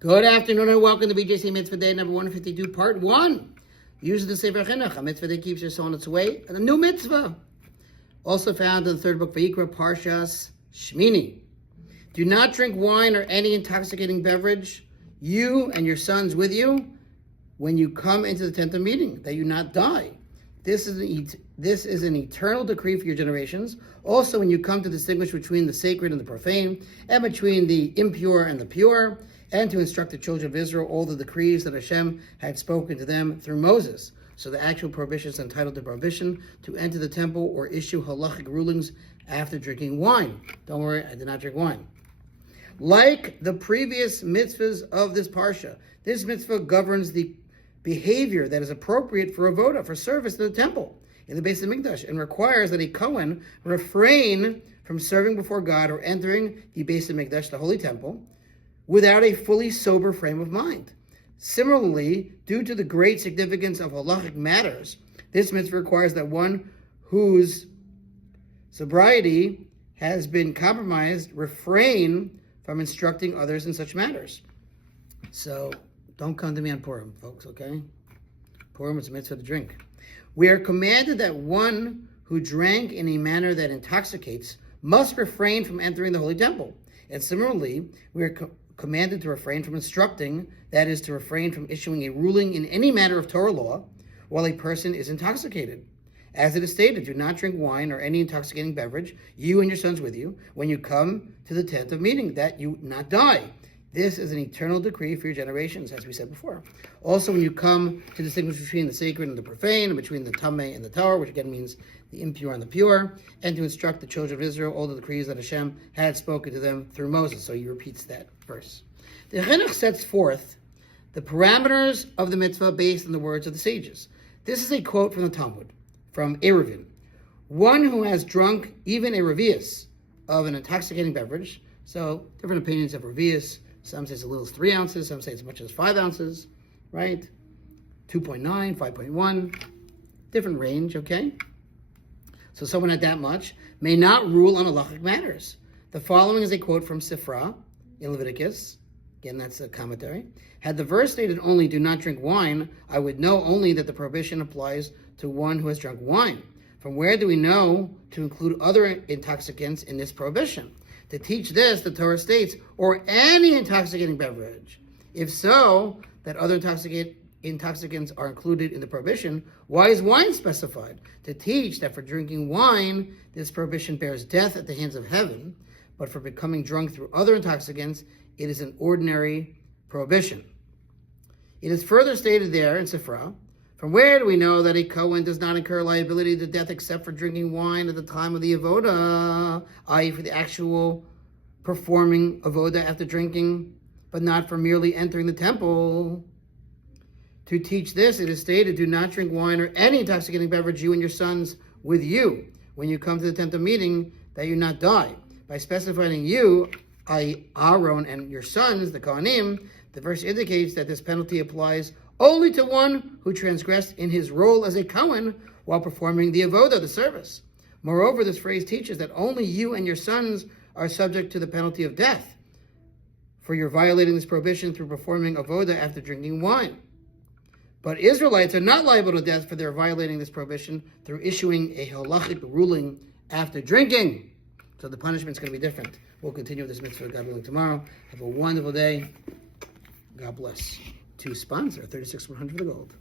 Good afternoon and welcome to BJC Mitzvah Day number 152, part 1. Use the Sefer Hachinuch, a mitzvah that keeps your soul on its way, and a new mitzvah. Also found in the third book, Vayikra, Parshas Shmini. Do not drink wine or any intoxicating beverage, you and your sons with you, when you come into the tent of meeting, that you not die. This is an eternal decree for your generations. Also, when you come to distinguish between the sacred and the profane, and between the impure and the pure, and to instruct the children of Israel all the decrees that Hashem had spoken to them through Moses. So the actual prohibition is entitled to prohibition to enter the temple or issue halachic rulings after drinking wine. Don't worry, I did not drink wine. Like the previous mitzvahs of this parsha, this mitzvah governs the behavior that is appropriate for avoda, for service to the temple in the Beis Hamikdash, and requires that a Kohen refrain from serving before God or entering the Beis Hamikdash, the holy temple, without a fully sober frame of mind. Similarly, due to the great significance of halachic matters, this mitzvah requires that one whose sobriety has been compromised refrain from instructing others in such matters. So, don't come to me on Purim, folks, okay? Purim is a mitzvah to drink. We are commanded that one who drank in a manner that intoxicates must refrain from entering the holy temple. And similarly, we are commanded to refrain from instructing, that is, to refrain from issuing a ruling in any matter of Torah law while a person is intoxicated. As it is stated, do not drink wine or any intoxicating beverage, you and your sons with you, when you come to the tent of meeting, that you not die. This is an eternal decree for your generations, as we said before. Also, when you come to distinguish between the sacred and the profane, and between the tameh and the tahor, which again means the impure and the pure, and to instruct the children of Israel all the decrees that Hashem had spoken to them through Moses. So he repeats that verse. The Hachinuch sets forth the parameters of the mitzvah based on the words of the sages. This is a quote from the Talmud, from Eruvin. One who has drunk even a revius of an intoxicating beverage, so different opinions of revius. Some say it's as little as 3 ounces, some say as much as 5 ounces, right? 2.9, 5.1, different range, okay? So someone at that much may not rule on halachic matters. The following is a quote from Sifra in Leviticus. Again, that's a commentary. Had the verse stated only, do not drink wine, I would know only that the prohibition applies to one who has drunk wine. From where do we know to include other intoxicants in this prohibition? To teach this, the Torah states, or any intoxicating beverage. If so, that other intoxicants are included in the prohibition, why is wine specified? To teach that for drinking wine, this prohibition bears death at the hands of heaven, but for becoming drunk through other intoxicants, it is an ordinary prohibition. It is further stated there in Sifra, from where do we know that a Kohen does not incur liability to death except for drinking wine at the time of the avoda, i.e. for the actual performing avoda after drinking, but not for merely entering the temple? To teach this, it is stated, do not drink wine or any intoxicating beverage, you and your sons with you, when you come to the tent of meeting, that you not die. By specifying you, i.e. Aaron and your sons, the Kohanim, the verse indicates that this penalty applies only to one who transgressed in his role as a Kohen while performing the avoda, the service. Moreover, this phrase teaches that only you and your sons are subject to the penalty of death, for you're violating this prohibition through performing avoda after drinking wine. But Israelites are not liable to death for their violating this prohibition through issuing a halachic ruling after drinking. So the punishment is going to be different. We'll continue with this mitzvah, God willing, tomorrow. Have a wonderful day. God bless. To sponsor 36 100 for the gold.